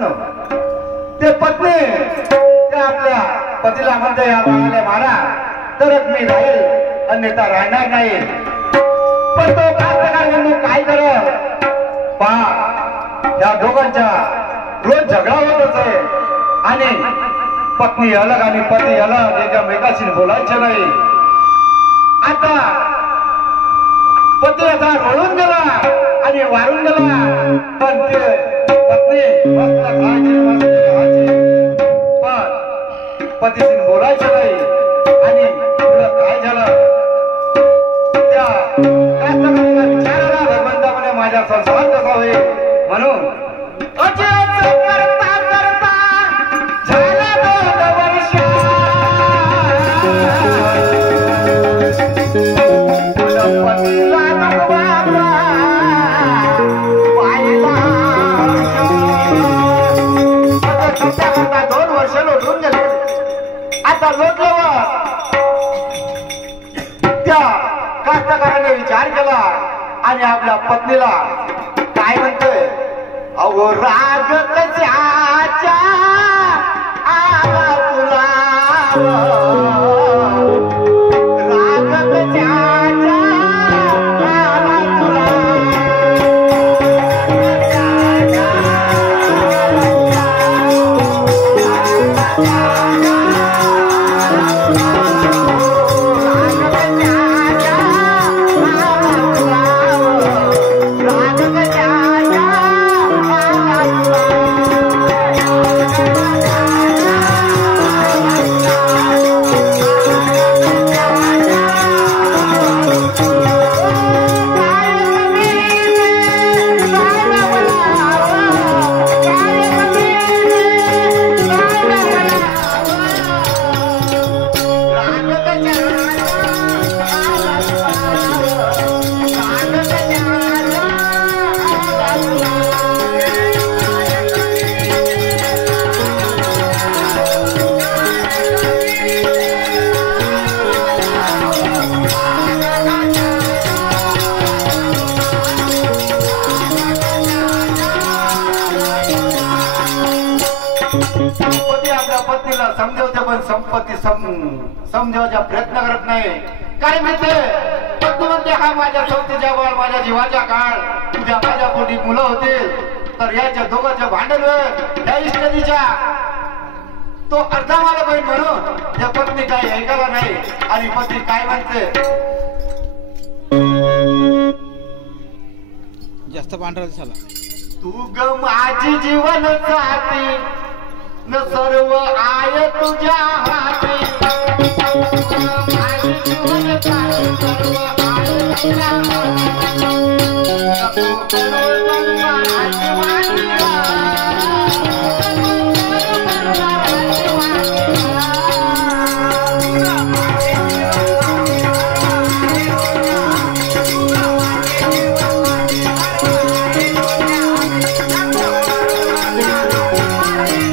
मित्रांनो, ते पत्नी ते आपल्या पतीला म्हणते या बाळाला मारा तरच मी राहील, अन्यथा राहणार नाही. पण तो कास्तकार बंधू काय करत पहा, या दोघांच्या रोज झगडा होतच आहे आणि पत्नी अलग आणि पती अलग, एकमेकाशी बोलायचे नाही. आता पती असा रोळून गेला आणि वारून गेला, पण ते पत्नी मस्त खायची मस्त खायची, पण पतीशी बोलायचं नाही. आणि पुढं काय झालं त्या कास्तकाराला विचारायला भगवंता म्हणे माझा संसार कसा होईल. म्हणून करता करता झाला 2 वर्ष, पतीला पाहिला 2 वर्ष लोटून गेले. आता लोटल्यावर त्या कास्तकाराने विचार केला आणि आपल्या पत्नीला काय म्हणतोय, अहो राग कशाचा आला तुला, राग कशाचा आला तुला, समजवते पण संपत्ती समजवायचा प्रयत्न करत नाही. काय म्हणते पत्नी म्हणते हा माझ्या संपत्तीचा बळ, माझ्या जीवाचा काळ, उद्या माझ्या पोटी मुलं होतील तर याच्या दोघांच्या भांडण होईल, या इष्टदीच्या तो अर्धा मला पाहिजे. म्हणून या पत्नी काही ऐकायला नाही आणि पती काय म्हणते, जास्त पांढरा झाला, तू ग माझी जीवन साथी न सर्व आय तुझ्या हाती, माझी जीवन साथी सर्व आय तुझ्या हाती,